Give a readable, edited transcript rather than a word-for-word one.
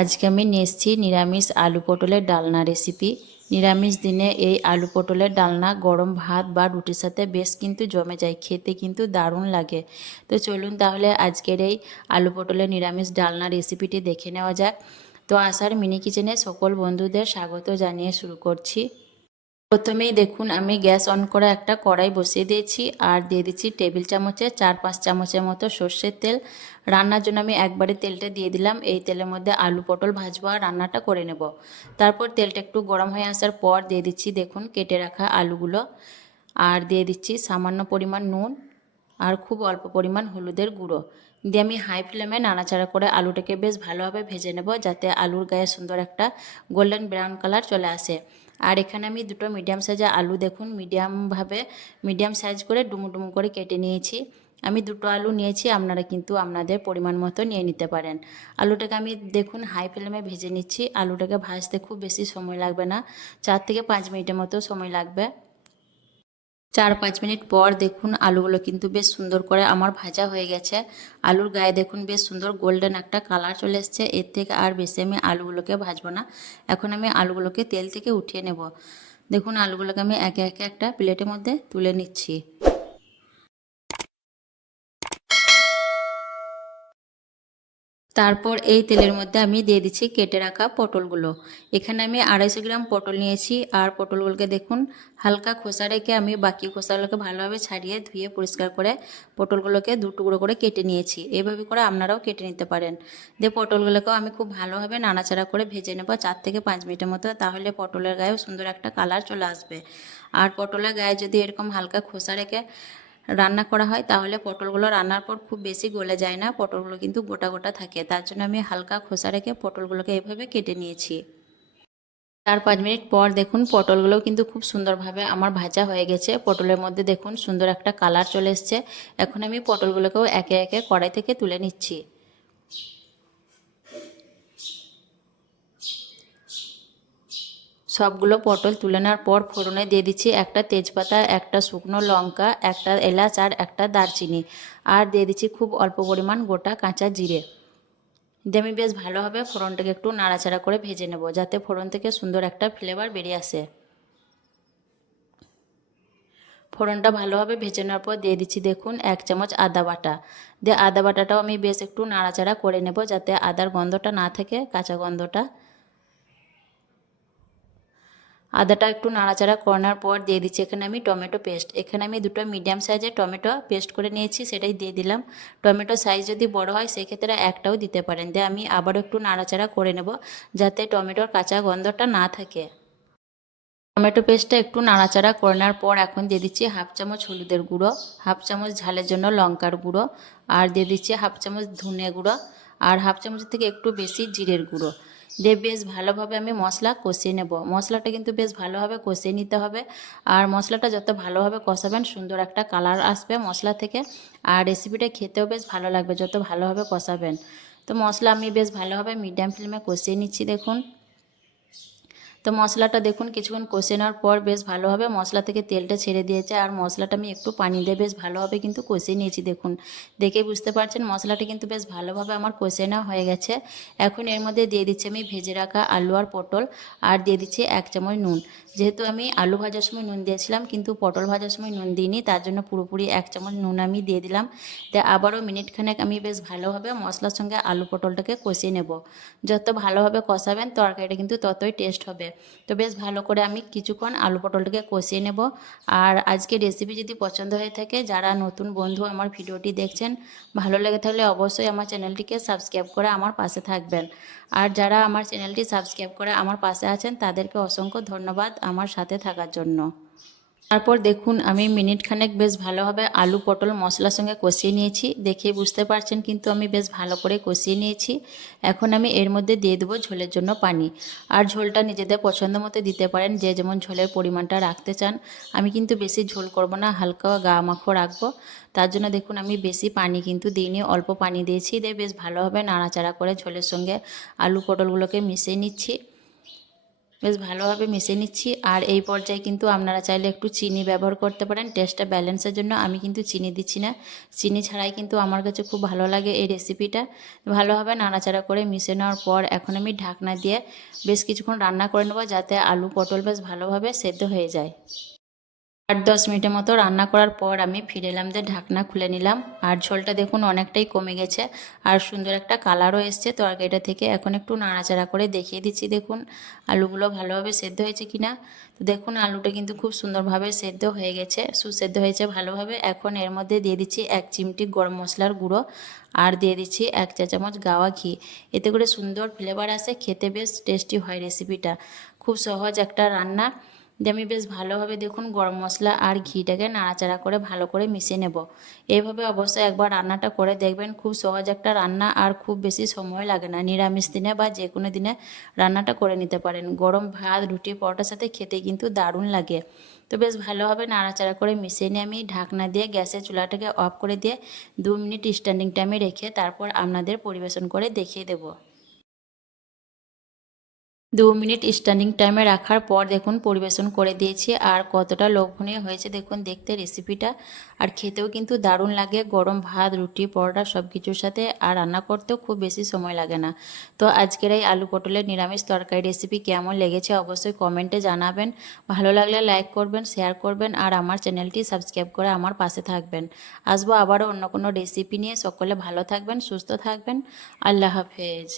আজকে আমি নিয়ে এসেছি নিরামিষ আলু পটলের ডালনা রেসিপি। নিরামিষ দিনে এই আলু পটলের ডালনা গরম ভাত বা রুটির সাথে বেশ কিন্তু জমে যায়, খেতে কিন্তু দারুণ লাগে। তো চলুন তাহলে আজকের এই আলু পটলের নিরামিষ ডালনা রেসিপিটি দেখে নেওয়া যাক। তো আশার মিনি কিচেনে সকল বন্ধুদের স্বাগত জানিয়ে শুরু করছি। প্রথমেই দেখুন আমি গ্যাস অন করে একটা কড়াই বসিয়ে দিয়েছি আর দিয়ে দিচ্ছি টেবিল চামচে 4-5 চামচের মতো সর্ষের তেল। রান্নার জন্য আমি একবারে তেলটা দিয়ে দিলাম। এই তেলের মধ্যে আলু পটল ভাজবো আর রান্নাটা করে নেব। তারপর তেলটা একটু গরম হয়ে আসার পর দিয়ে দিচ্ছি দেখুন কেটে রাখা আলুগুলো, আর দিয়ে দিচ্ছি সামান্য পরিমাণ নুন আর খুব অল্প পরিমাণ হলুদের গুঁড়ো দিয়ে আমি হাই ফ্লেমে নাড়াচাড়া করে আলুটাকে বেশ ভালোভাবে ভেজে নেব, যাতে আলুর গায়ে সুন্দর একটা গোল্ডেন ব্রাউন কালার চলে আসে। আর এখানে আমি দুটো মিডিয়াম সাইজের আলু দেখুন মিডিয়াম সাইজ করে ডুমু ডুমু করে কেটে নিয়েছি। আমি দুটো আলু নিয়েছি, আপনারা কিন্তু আপনাদের পরিমাণ মতো নিয়ে নিতে পারেন। আলুটাকে আমি দেখুন হাই ফ্লেমে ভেজে নিচ্ছি। আলুটাকে ভাজতে খুব বেশি সময় লাগবে না, 4 থেকে 5 মিনিটের মতো সময় লাগবে। 4-5 মিনিট পর দেখুন আলুগুলো কিন্তু বেশ সুন্দর করে আমার ভাজা হয়ে গেছে। আলুর গায়ে দেখুন বেশ সুন্দর গোল্ডেন একটা কালার চলে এসছে। এর থেকে আর বেশি আমি আলুগুলোকে ভাজবো না। এখন আমি আলুগুলোকে তেল থেকে উঠিয়ে নেব। দেখুন আলুগুলোকে আমি একে একে একটা প্লেটের মধ্যে তুলে নিচ্ছি। তারপর এই তেলের মধ্যে আমি দিয়ে দিচ্ছি কেটে রাখা পটলগুলো। এখানে আমি 250 গ্রাম পটল নিয়েছি আর পটলগুলোকে দেখুন হালকা খোসা রেখে আমি বাকি খোসাগুলোকে ভালোভাবে ছাড়িয়ে ধুয়ে পরিষ্কার করে পটলগুলোকে 2 টুকরো করে কেটে নিয়েছি। এইভাবে করে আপনারাও কেটে নিতে পারেন। দিয়ে পটলগুলোকেও আমি খুব ভালোভাবে নাড়াচাড়া করে ভেজে নেব 4 থেকে 5 মিনিটের মতো, তাহলে পটলের গায়েও সুন্দর একটা কালার চলে আসবে। আর পটলের গায়ে যদি এরকম হালকা খোসা রেখে রান্না করা হয় তাহলে পটলগুলো রান্নার পর খুব বেশি গলে যায় না, পটলগুলো কিন্তু গোটা গোটা থাকে। তার জন্য আমি হালকা খোসা রেখে পটলগুলোকে এভাবে কেটে নিয়েছি। 4-5 মিনিট পর দেখুন পটলগুলোও কিন্তু খুব সুন্দরভাবে আমার ভাজা হয়ে গেছে। পটলের মধ্যে দেখুন সুন্দর একটা কালার চলে এসছে। এখন আমি পটলগুলোকেও একে একে কড়াই থেকে তুলে নিচ্ছি। সবগুলো পটল তুলে নেওয়ার পর ফোড়নে দিয়ে দিচ্ছি একটা তেজপাতা, একটা শুকনো লঙ্কা, একটা এলাচ আর একটা দারচিনি, আর দিয়ে দিচ্ছি খুব অল্প পরিমাণ গোটা কাঁচা জিরে। দিয়ে আমি বেশ ভালোভাবে ফোড়নটাকে একটু নাড়াচাড়া করে ভেজে নেব, যাতে ফোড়ন থেকে সুন্দর একটা ফ্লেভার বেরিয়ে আসে। ফোড়নটা ভালোভাবে ভেজে নেওয়ার পর দিয়ে দিচ্ছি দেখুন 1 চামচ আদা বাটা। দিয়ে আদা বাটাটাও আমি বেশ একটু নাড়াচাড়া করে নেব, যাতে আদার গন্ধটা না থাকে, কাঁচা গন্ধটা। আদাটা একটু নাড়াচাড়া করানোর পর দিয়ে দিচ্ছি এখানে আমি টমেটো পেস্ট। এখানে আমি দুটো মিডিয়াম সাইজের টমেটো পেস্ট করে নিয়েছি, সেটাই দিয়ে দিলাম। টমেটো সাইজ যদি বড় হয় সেক্ষেত্রে একটাও দিতে পারেন। দিয়ে আমি আবারও একটু নাড়াচাড়া করে নেব, যাতে টমেটোর কাঁচা গন্ধটা না থাকে। টমেটো পেস্টটা একটু নাড়াচাড়া করে নেওয়ার পর এখন দিয়ে দিচ্ছি 1/2 চামচ হলুদের গুঁড়ো, 1/2 চামচ ঝালের জন্য লঙ্কার গুঁড়ো, আর দিয়ে দিচ্ছি 1/2 চামচ ধনে গুঁড়ো, আর 1/2 চামচের থেকে একটু বেশি জিরের গুঁড়ো। দিয়ে বেশ ভালোভাবে আমি মশলা কষিয়ে নেব। মশলাটা কিন্তু বেশ ভালোভাবে কষিয়ে নিতে হবে। আর মশলাটা যত ভালোভাবে কষাবেন সুন্দর একটা কালার আসবে মশলা থেকে, আর রেসিপিটা খেতেও বেশ ভালো লাগবে যত ভালোভাবে কষাবেন। তো মশলা আমি বেশ ভালোভাবে মিডিয়াম ফ্লেমে কষিয়ে নিচ্ছি দেখুন। তো মশলাটা দেখুন কিছুক্ষণ কষে নেওয়ার পর বেশ ভালোভাবে মশলা থেকে তেলটা ছেড়ে দিয়েছে, আর মশলাটা আমি একটু পানি দিয়ে বেশ ভালোভাবে কিন্তু কষিয়ে নিয়েছি দেখুন। দেখে বুঝতে পারছেন মশলাটা কিন্তু বেশ ভালোভাবে আমার কষে নেওয়া হয়ে গেছে। এখন এর মধ্যে দিয়ে দিচ্ছি আমি ভেজে রাখা আলু আর পটল, আর দিয়ে দিচ্ছি 1 চামচ নুন। যেহেতু আমি আলু ভাজার সময় নুন দিয়েছিলাম কিন্তু পটল ভাজার সময় নুন দিইনি, তার জন্য পুরোপুরি 1 চামচ নুন আমি দিয়ে দিলাম। তো আবারও মিনিটখানেক আমি বেশ ভালোভাবে মশলার সঙ্গে আলু পটলটাকে কষিয়ে নেব। যত ভালোভাবে কষাবেন তরকারিটা কিন্তু ততই টেস্ট হবে। তো বেশ ভালো করে আমি কিছুক্ষণ আলু পটলটাকে কষিয়ে নেব। আর আজকের রেসিপি যদি পছন্দ হয়ে থাকে, যারা নতুন বন্ধু আমার ভিডিওটি দেখছেন, ভালো লেগে থাকলে অবশ্যই আমার চ্যানেলটিকে সাবস্ক্রাইব করে আমার পাশে থাকবেন। আর যারা আমার চ্যানেলটি সাবস্ক্রাইব করে আমার পাশে আছেন তাদেরকে অসংখ্য ধন্যবাদ আমার সাথে থাকার জন্য। তারপর দেখুন আমি মিনিট খানেক বেশ ভালোভাবে আলু পটল মশলার সঙ্গে কষিয়ে নিয়েছি। দেখে বুঝতে পারছেন কিন্তু আমি বেশ ভালো করে কষিয়ে নিয়েছি। এখন আমি এর মধ্যে দিয়ে দেবো ঝোলের জন্য পানি। আর ঝোলটা নিজেদের পছন্দ মতো দিতে পারেন, যে যেমন ঝোলের পরিমাণটা রাখতে চান। আমি কিন্তু বেশি ঝোল করব না, হালকা গা মাখো রাখবো। তার জন্য দেখুন আমি বেশি পানি কিন্তু দিইনি, অল্প পানি দিয়েছি। দিয়ে বেশ ভালোভাবে নাড়াচাড়া করে ঝোলের সঙ্গে আলু পটলগুলোকে মিশিয়ে নিচ্ছি। বেশ ভালোভাবে মিশিয়ে নিচ্ছি। আর এই পর্যায়ে কিন্তু আপনারা চাইলে একটু চিনি ব্যবহার করতে পারেন টেস্টটা ব্যালেন্সের জন্য। আমি কিন্তু চিনি দিচ্ছি না, চিনি ছাড়াই কিন্তু আমার কাছে খুব ভালো লাগে এই রেসিপিটা। ভালোভাবে নাড়াচাড়া করে মিশিয়ে নেওয়ার পর এখন আমি ঢাকনা দিয়ে বেশ কিছুক্ষণ রান্না করে নেবো, যাতে আলু পটল বেশ ভালোভাবে সেদ্ধ হয়ে যায়। 8-10 মিনিটের মতো রান্না করার পর আমি ফিরে এলাম, যে ঢাকনা খুলে নিলাম। আর ঝোলটা দেখুন অনেকটাই কমে গেছে আর সুন্দর একটা কালারও এসছে তরকারিটা থেকে। এখন একটু নাড়াচাড়া করে দেখিয়ে দিচ্ছি, দেখুন আলুগুলো ভালোভাবে সেদ্ধ হয়েছে কিনা। তো দেখুন আলুটা কিন্তু খুব সুন্দরভাবে সেদ্ধ হয়ে গেছে, সুসেদ্ধ হয়েছে ভালোভাবে। এখন এর মধ্যে দিয়ে দিচ্ছি 1 চিমটি গরম মশলার গুঁড়ো আর দিয়ে দিচ্ছি 1 চা চামচ গাওয়া ঘি। এতে করে সুন্দর ফ্লেভার আসে, খেতে বেশ টেস্টি হয় রেসিপিটা। খুব সহজ একটা রান্না। দিয়ে আমি বেশ ভালোভাবে দেখুন গরম মশলা আর ঘিটাকে নাড়াচাড়া করে ভালো করে মিশিয়ে নেব। এইভাবে অবশ্যই একবার রান্নাটা করে দেখবেন, খুব সহজ একটা রান্না আর খুব বেশি সময় লাগে না। নিরামিষ দিনে বা যে কোনো দিনে রান্নাটা করে নিতে পারেন। গরম ভাত, রুটি, পরোটার সাথে খেতে কিন্তু দারুণ লাগে। তো বেশ ভালোভাবে নাড়াচাড়া করে মিশিয়ে নিয়ে আমি ঢাকনা দিয়ে গ্যাসের চুলাটাকে অফ করে দিয়ে 2 মিনিট স্ট্যান্ডিং টাইমে রেখে তারপর আপনাদের পরিবেশন করে দেখিয়ে দেবো। 2 মিনিট স্ট্যান্ডিং টাইমে রাখার পর দেখুন পরিবেশন করে দিয়েছি। আর কতটা লোভনীয় হয়েছে দেখুন দেখতে রেসিপিটা। আর খেতেও কিন্তু দারুণ লাগে গরম ভাত, রুটি, পরোটা সব কিছুর সাথে। আর রান্না করতেও খুব বেশি সময় লাগে না। তো আজকের এই আলু পটলের নিরামিষ তরকারি রেসিপি কেমন লেগেছে অবশ্যই কমেন্টে জানাবেন। ভালো লাগলে লাইক করবেন, শেয়ার করবেন আর আমার চ্যানেলটি সাবস্ক্রাইব করে আমার পাশে থাকবেন। আসবো আবারও অন্য কোনো রেসিপি নিয়ে। সকলে ভালো থাকবেন, সুস্থ থাকবেন। আল্লাহ হাফেজ।